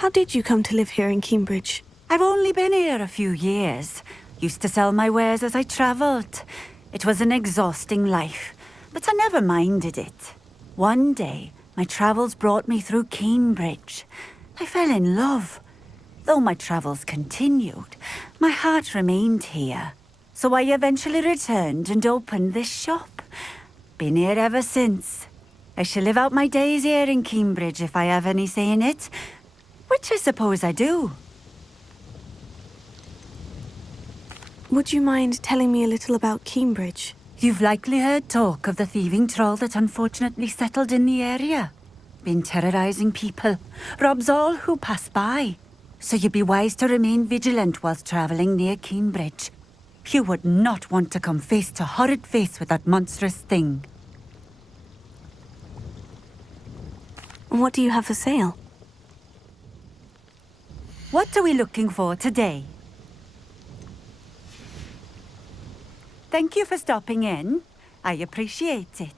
How did you come to live here in Cambridge? I've only been here a few years. Used to sell my wares as I travelled. It was an exhausting life, but I never minded it. One day, my travels brought me through Cambridge. I fell in love. Though my travels continued, my heart remained here. So I eventually returned and opened this shop. Been here ever since. I shall live out my days here in Cambridge if I have any say in it, which I suppose I do. Would you mind telling me a little about Cambridge? You've likely heard talk of the thieving troll that unfortunately settled in the area. Been terrorising people, robs all who pass by. So you'd be wise to remain vigilant whilst travelling near Cambridge. You would not want to come face to horrid face with that monstrous thing. What do you have for sale? What are we looking for today? Thank you for stopping in. I appreciate it.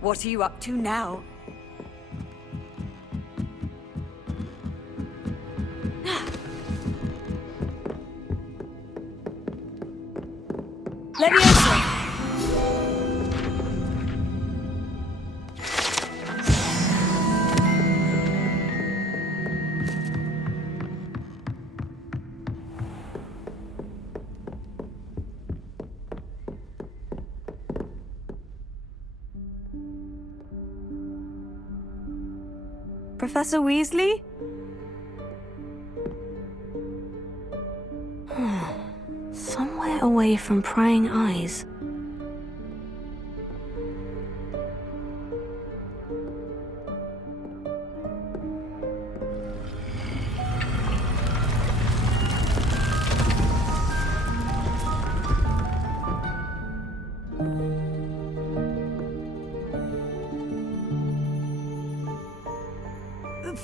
What are you up to now? Leviosa! Professor Weasley? Somewhere away from prying eyes.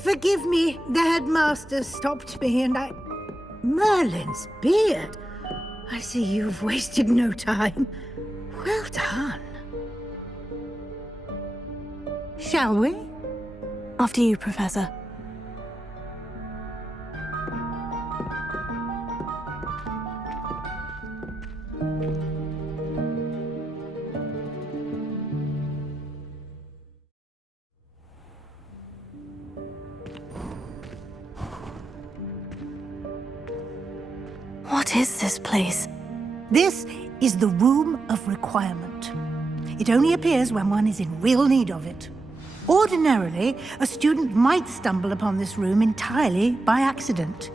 Forgive me, the headmaster stopped me and I... Merlin's beard! I see you've wasted no time. Well done. Shall we? After you, Professor. What is this place? This is the Room of Requirement. It only appears when one is in real need of it. Ordinarily, a student might stumble upon this room entirely by accident,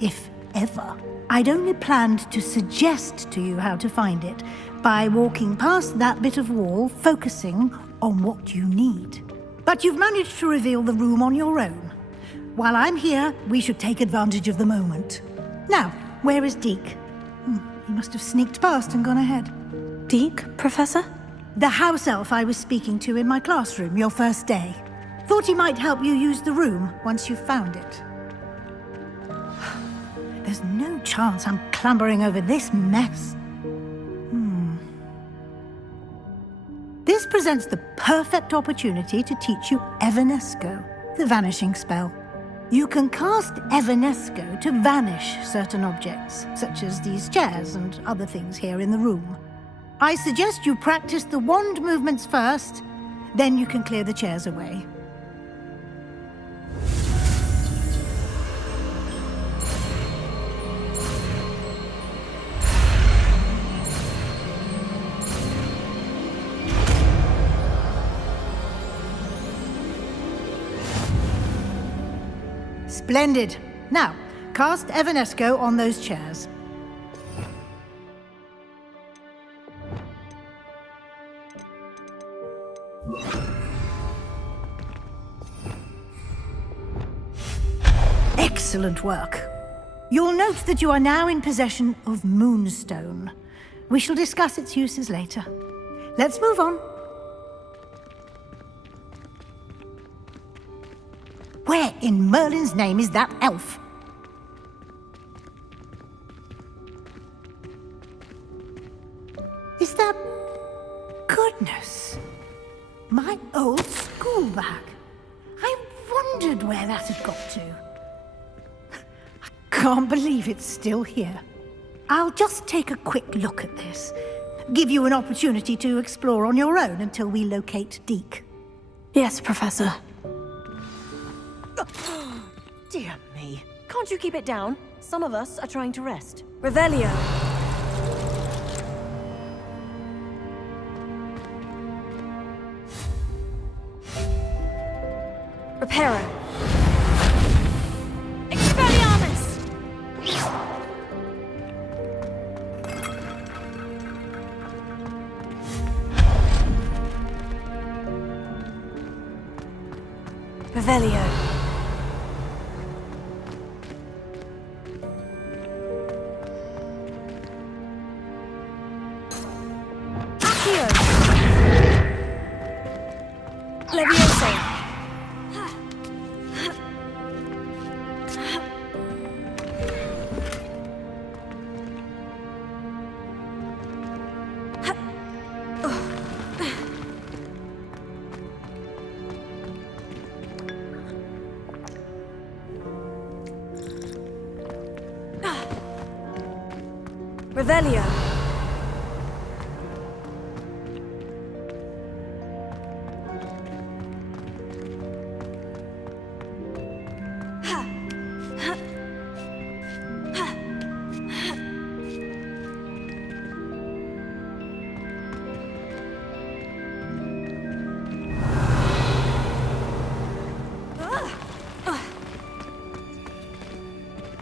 if ever. I'd only planned to suggest to you how to find it by walking past that bit of wall, focusing on what you need. But you've managed to reveal the room on your own. While I'm here, we should take advantage of the moment. Now, where is Deke? He must have sneaked past and gone ahead. Deke, Professor? The house elf I was speaking to in my classroom your first day. Thought he might help you use the room once you've found it. There's no chance I'm clambering over this mess. This presents the perfect opportunity to teach you Evanesco, the vanishing spell. You can cast Evanesco to vanish certain objects, such as these chairs and other things here in the room. I suggest you practice the wand movements first, then you can clear the chairs away. Splendid. Now, cast Evanesco on those chairs. Excellent work. You'll note that you are now in possession of Moonstone. We shall discuss its uses later. Let's move on. Where in Merlin's name is that elf? Is that... Goodness! My old school bag. I wondered where that had got to. I can't believe it's still here. I'll just take a quick look at this. Give you an opportunity to explore on your own until we locate Deke. Yes, Professor. Dear me. Can't you keep it down? Some of us are trying to rest. Revelio. Reparo. Expelliarmus! Revelio. Leviosa. Revelio.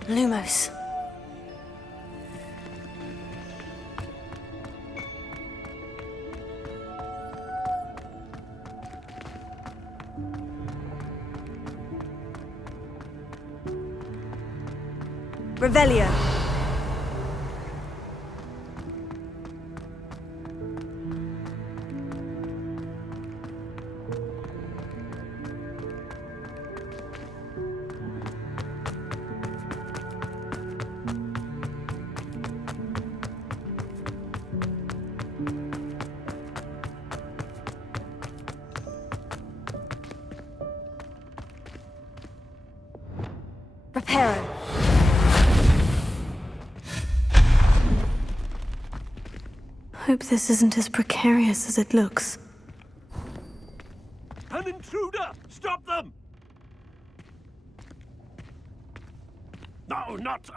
Lumos. Revelio. Reparo. Hope this isn't as precarious as it looks. An intruder! Stop them! No, not...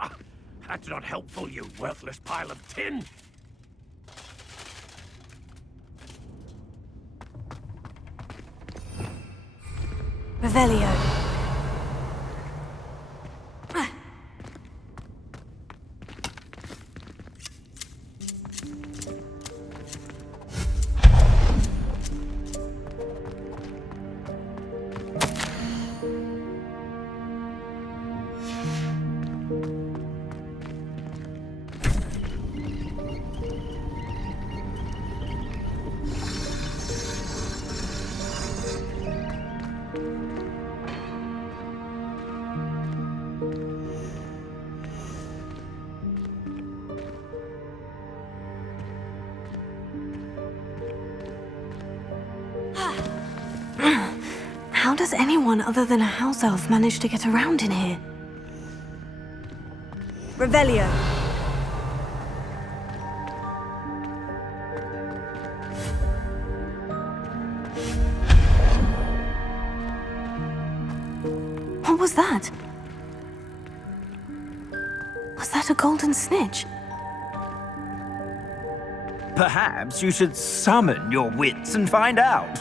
that's not helpful, you worthless pile of tin! Revelio. does anyone other than a house elf manage to get around in here? Revelio. What was that? Was that a golden snitch? Perhaps you should summon your wits and find out.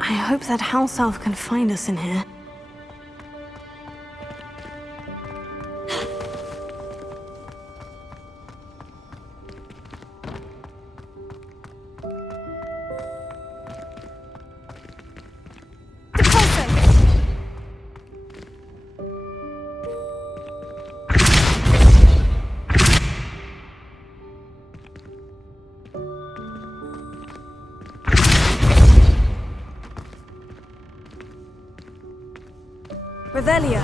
I hope that house elf can find us in here. Revelio.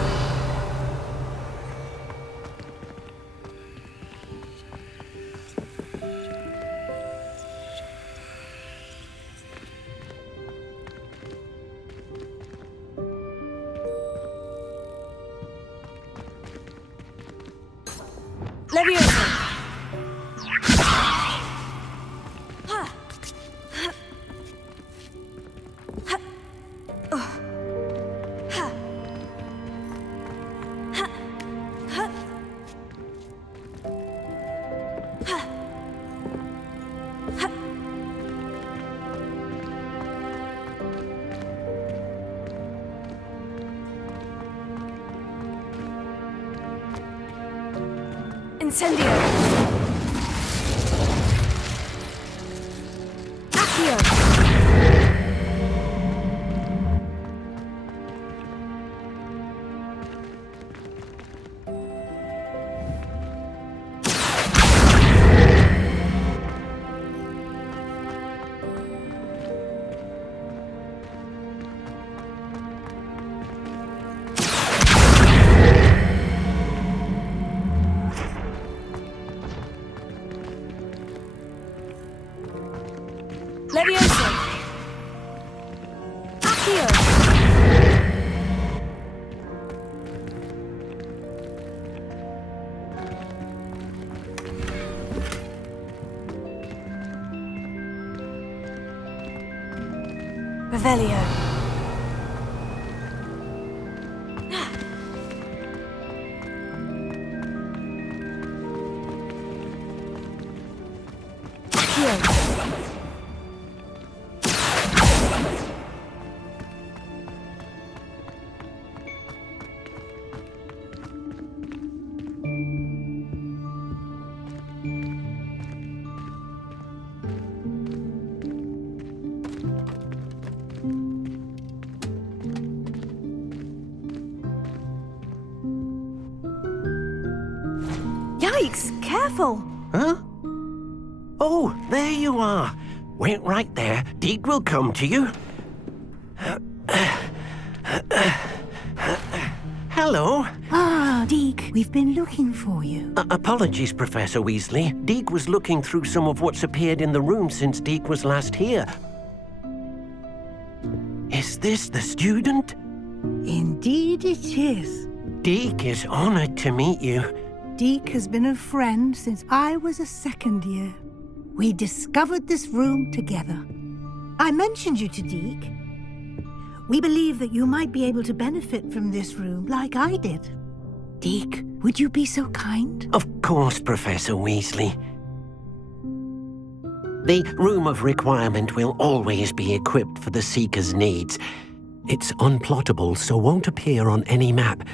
Leviosa. Incendio. Accio. Leviosa. Accio. Revelio. Accio. Yikes! Careful! Huh? Oh, there you are. Wait right there. Deek will come to you. Hello. Ah, Deke, we've been looking for you. Apologies, Professor Weasley. Deek was looking through some of what's appeared in the room since Deek was last here. Is this the student? Indeed it is. Deek is honored to meet you. Deke has been a friend since I was a second year. We discovered this room together. I mentioned you to Deke. We believe that you might be able to benefit from this room like I did. Deke, would you be so kind? Of course, Professor Weasley. The Room of Requirement will always be equipped for the Seeker's needs. It's unplottable, so won't appear on any map.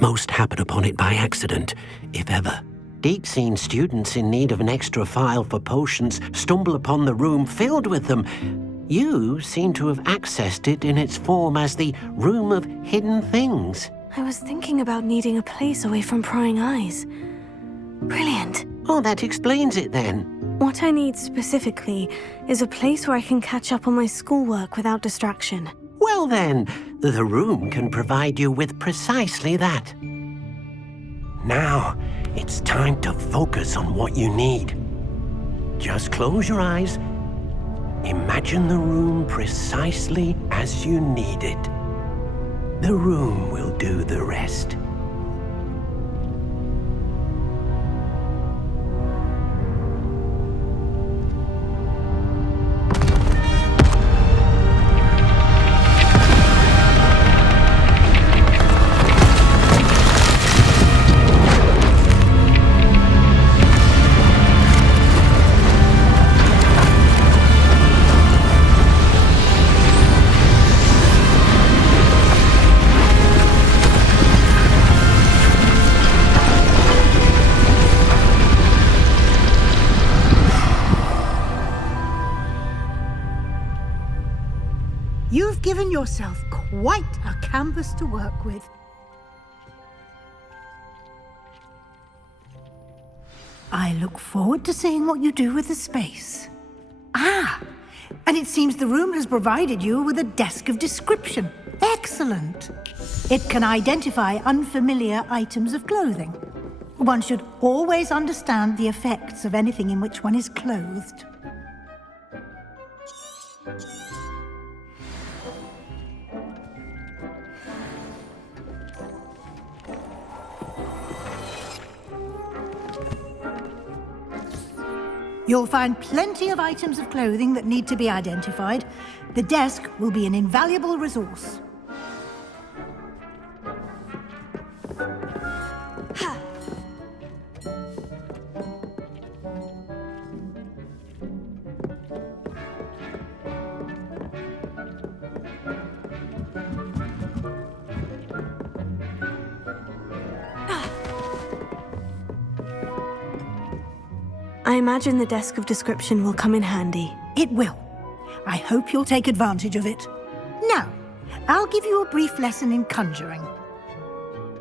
Most happen upon it by accident, if ever. Deke's seen students in need of an extra file for potions stumble upon the room filled with them. You seem to have accessed it in its form as the Room of Hidden Things. I was thinking about needing a place away from prying eyes. Brilliant. Oh, that explains it then. What I need specifically is a place where I can catch up on my schoolwork without distraction. Well then, the room can provide you with precisely that. Now, it's time to focus on what you need. Just close your eyes. Imagine the room precisely as you need it. The room will do the rest. You've given yourself quite a canvas to work with. I look forward to seeing what you do with the space. Ah, and it seems the room has provided you with a desk of description. Excellent. It can identify unfamiliar items of clothing. One should always understand the effects of anything in which one is clothed. You'll find plenty of items of clothing that need to be identified. The desk will be an invaluable resource. I imagine the desk of description will come in handy. It will. I hope you'll take advantage of it. Now, I'll give you a brief lesson in conjuring.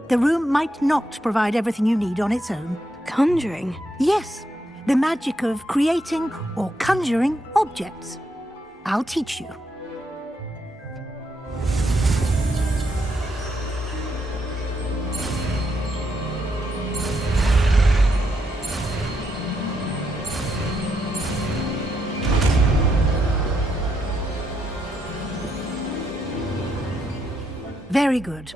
The room might not provide everything you need on its own. Conjuring? Yes, the magic of creating or conjuring objects. I'll teach you. Very good.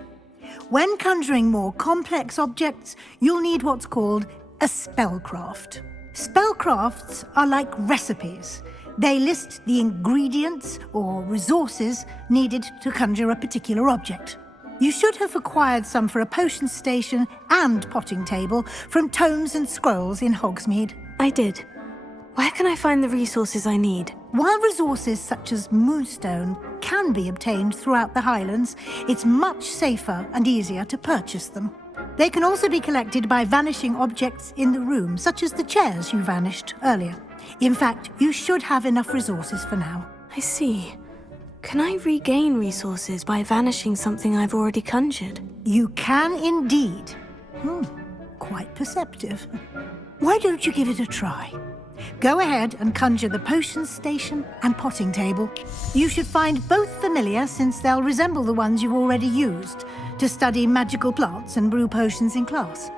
When conjuring more complex objects, you'll need what's called a spellcraft. Spellcrafts are like recipes. They list the ingredients or resources needed to conjure a particular object. You should have acquired some for a potion station and potting table from tomes and scrolls in Hogsmeade. I did. Where can I find the resources I need? While resources such as moonstone can be obtained throughout the Highlands, it's much safer and easier to purchase them. They can also be collected by vanishing objects in the room, such as the chairs you vanished earlier. In fact, you should have enough resources for now. I see. Can I regain resources by vanishing something I've already conjured? You can indeed. Quite perceptive. Why don't you give it a try? Go ahead and conjure the potion station and potting table. You should find both familiar, since they'll resemble the ones you've already used to study magical plants and brew potions in class.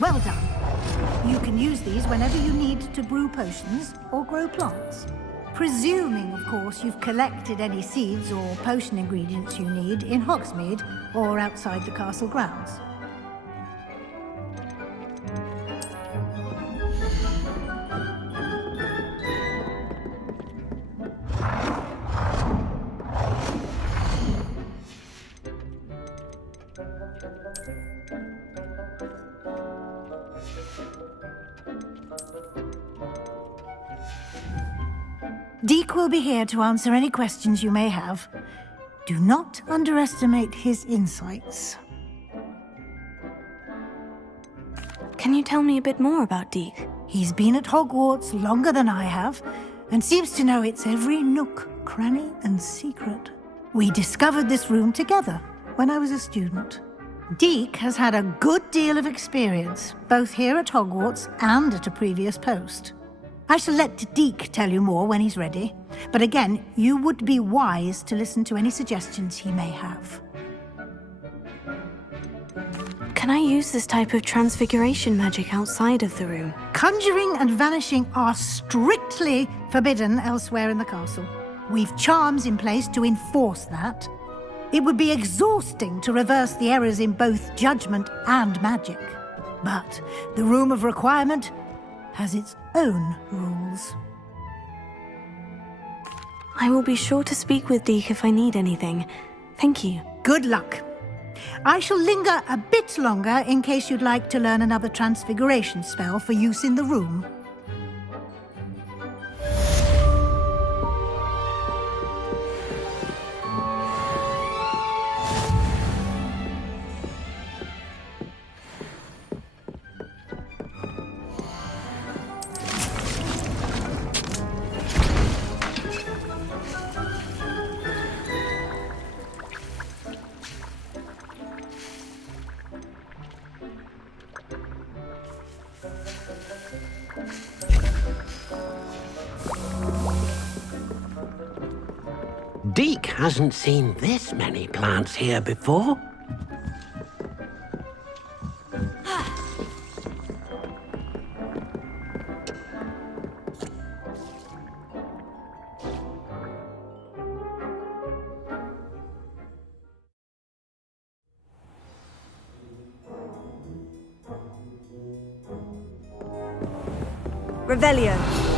Well done. You can use these whenever you need to brew potions or grow plants. Presuming, of course, you've collected any seeds or potion ingredients you need in Hogsmeade or outside the castle grounds. Deek will be here to answer any questions you may have. Do not underestimate his insights. Can you tell me a bit more about Deek? He's been at Hogwarts longer than I have, and seems to know its every nook, cranny, and secret. We discovered this room together when I was a student. Deek has had a good deal of experience, both here at Hogwarts and at a previous post. I shall let Deek tell you more when he's ready, but again, you would be wise to listen to any suggestions he may have. Can I use this type of transfiguration magic outside of the room? Conjuring and vanishing are strictly forbidden elsewhere in the castle. We've charms in place to enforce that. It would be exhausting to reverse the errors in both judgment and magic. But the Room of Requirement has its own rules. I will be sure to speak with Deek if I need anything. Thank you. Good luck. I shall linger a bit longer in case you'd like to learn another transfiguration spell for use in the room. Deek hasn't seen this many plants here before. Revelio.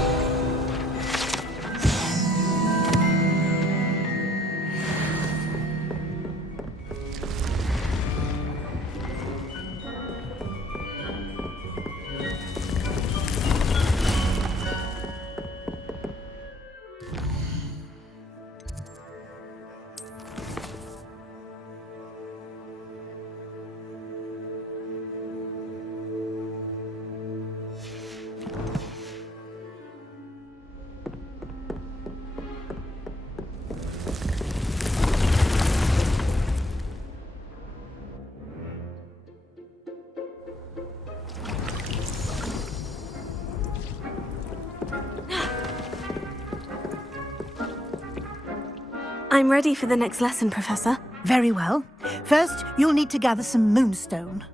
I'm ready for the next lesson, Professor. Very well. First, you'll need to gather some moonstone.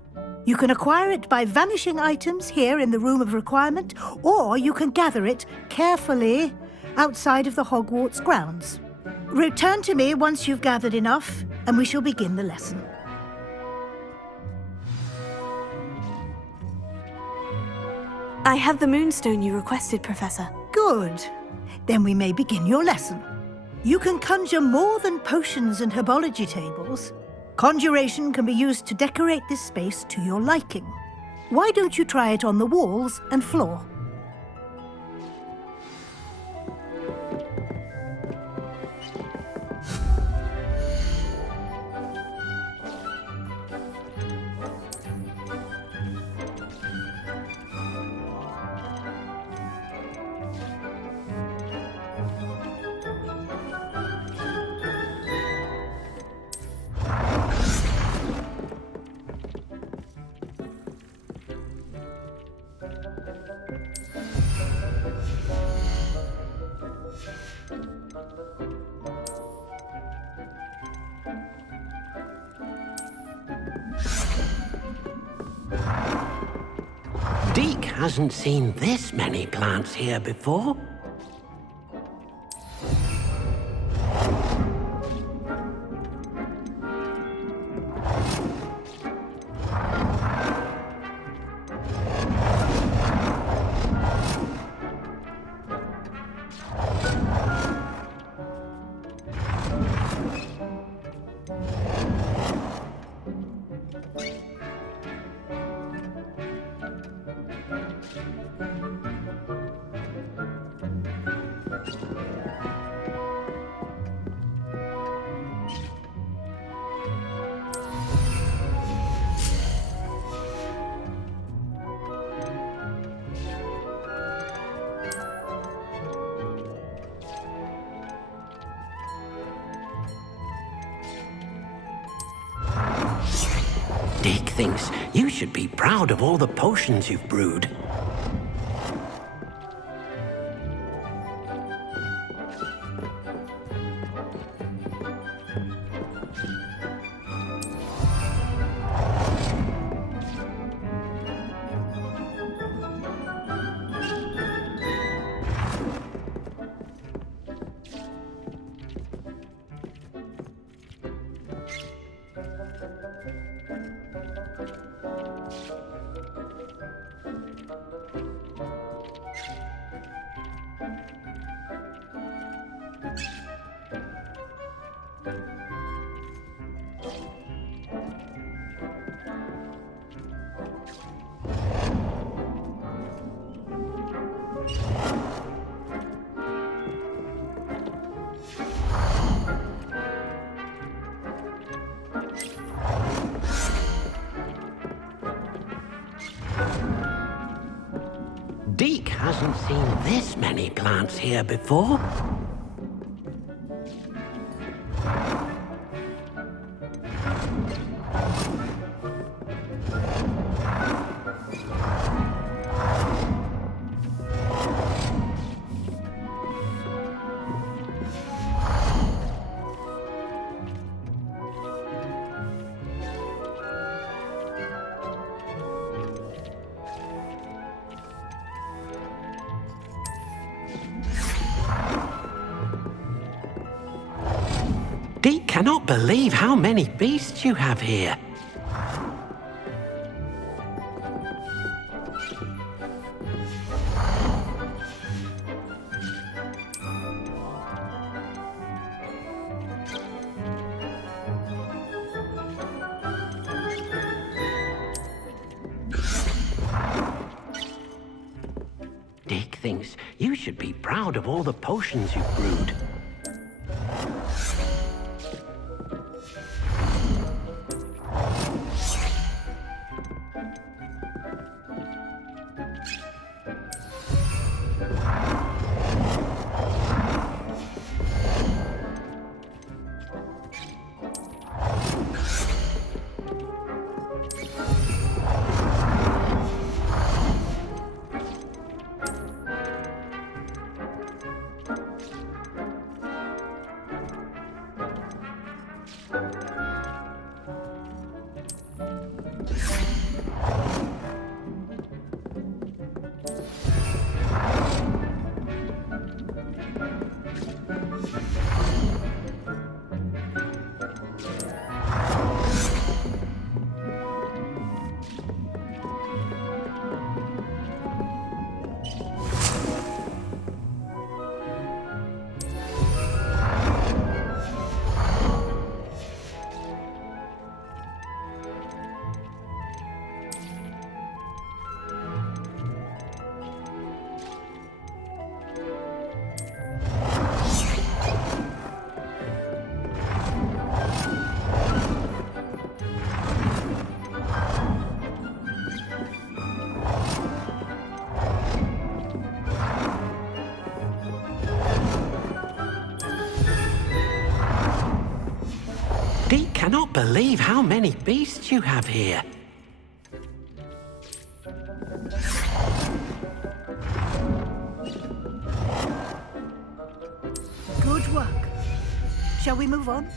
You can acquire it by vanishing items here in the Room of Requirement, or you can gather it carefully outside of the Hogwarts grounds. Return to me once you've gathered enough, and we shall begin the lesson. I have the moonstone you requested, Professor. Good. Then we may begin your lesson. You can conjure more than potions and herbology tables. Conjuration can be used to decorate this space to your liking. Why don't you try it on the walls and floor? hasn't seen this many plants here before. Dick thinks you should be proud of all the potions you've brewed. Deke hasn't seen this many plants here before. Deke cannot believe how many beasts you have here. Deke thinks you should be proud of all the potions you've brewed. Deke cannot believe how many beasts you have here. Good work. Shall we move on?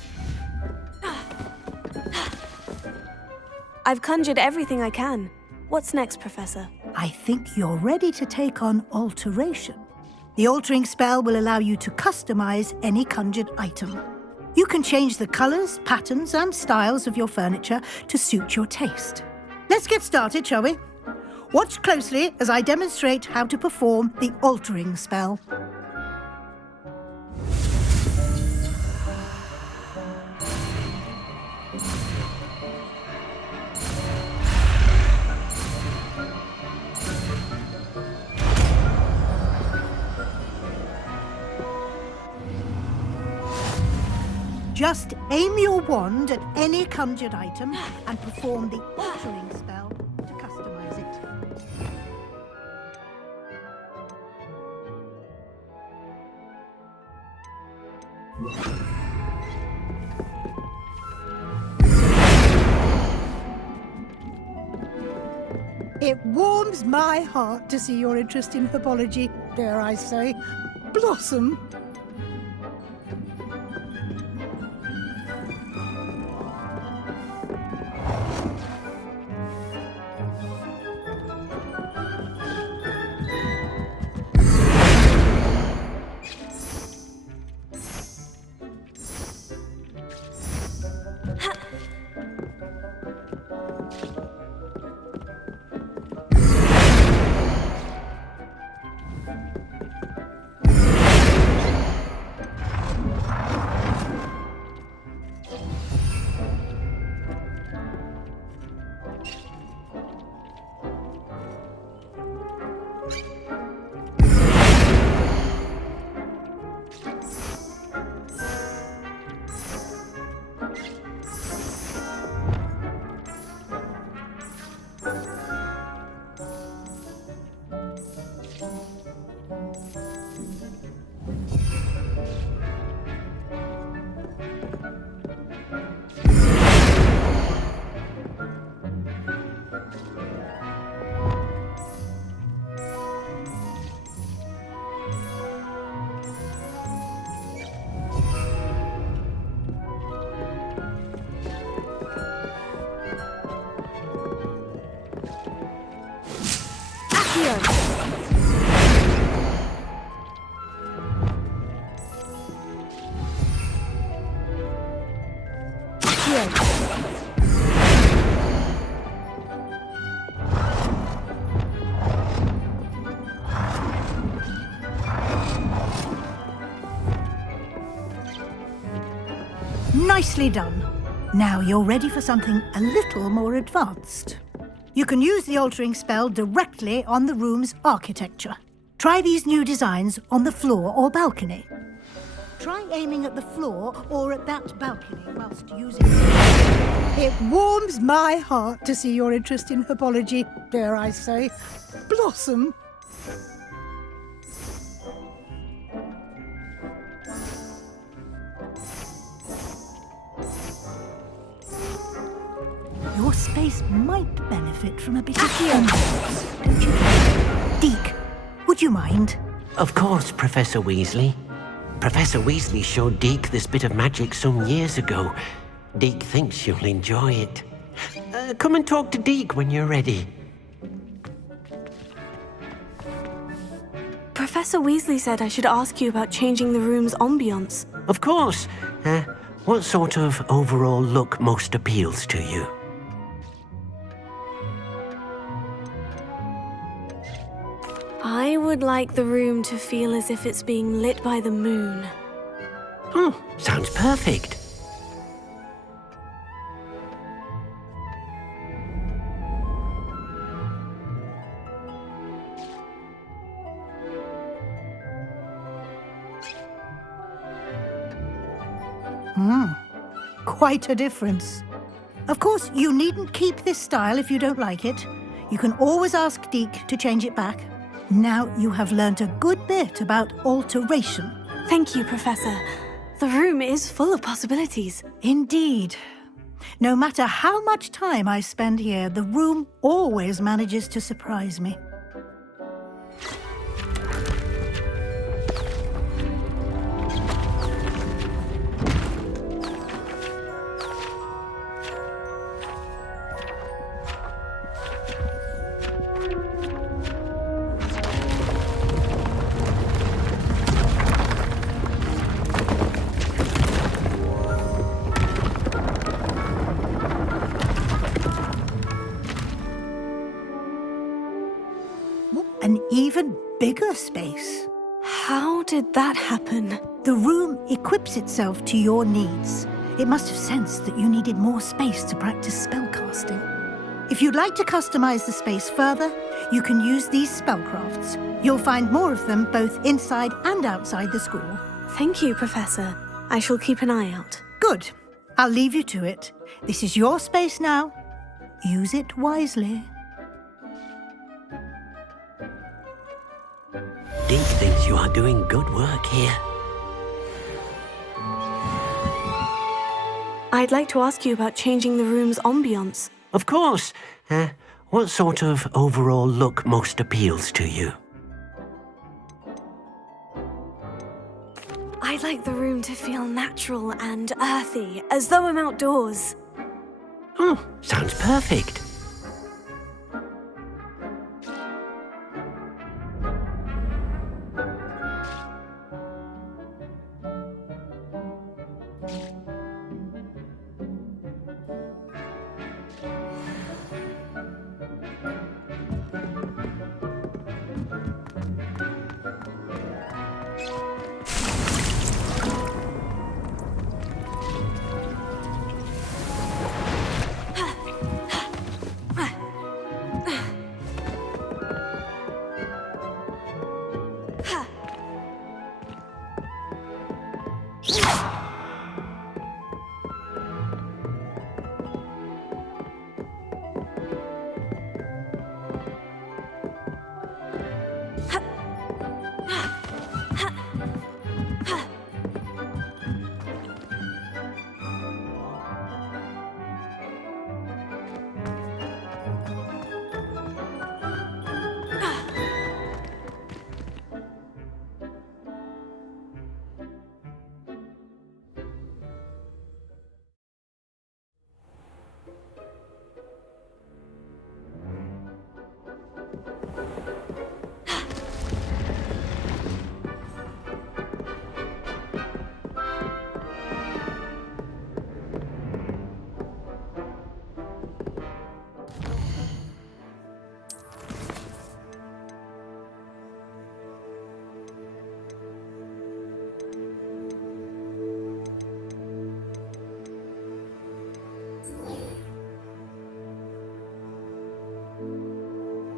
I've conjured everything I can. What's next, Professor? I think you're ready to take on alteration. The altering spell will allow you to customize any conjured item. You can change the colors, patterns, and styles of your furniture to suit your taste. Let's get started, shall we? Watch closely as I demonstrate how to perform the altering spell. Just aim your wand at any conjured item and perform the altering spell to customize it. It warms my heart to see your interest in herbology, dare I say, blossom. Nicely done. Now you're ready for something a little more advanced. You can use the altering spell directly on the room's architecture. Try these new designs on the floor or balcony. Try aiming at the floor or at that balcony whilst using... It warms my heart to see your interest in herbology, dare I say, blossom. Your space might benefit from a bit of ambience, don't you think? Deke, would you mind? Of course, Professor Weasley. Professor Weasley showed Deke this bit of magic some years ago. Deke thinks you'll enjoy it. Come and talk to Deke when you're ready. Professor Weasley said I should ask you about changing the room's ambience. Of course. What sort of overall look most appeals to you? I would like the room to feel as if it's being lit by the moon. Oh, sounds perfect. Quite a difference. Of course, you needn't keep this style if you don't like it. You can always ask Deke to change it back. Now you have learnt a good bit about alteration. Thank you, Professor. The room is full of possibilities. Indeed. No matter how much time I spend here, the room always manages to surprise me. bigger space. How did that happen? The room equips itself to your needs. It must have sensed that you needed more space to practice spellcasting. If you'd like to customize the space further, you can use these spellcrafts. You'll find more of them both inside and outside the school. Thank you, Professor. I shall keep an eye out. Good. I'll leave you to it. This is your space now. Use it wisely. Deep thinks you are doing good work here. I'd like to ask you about changing the room's ambience. Of course. What sort of overall look most appeals to you? I'd like the room to feel natural and earthy, as though I'm outdoors. Oh, sounds perfect.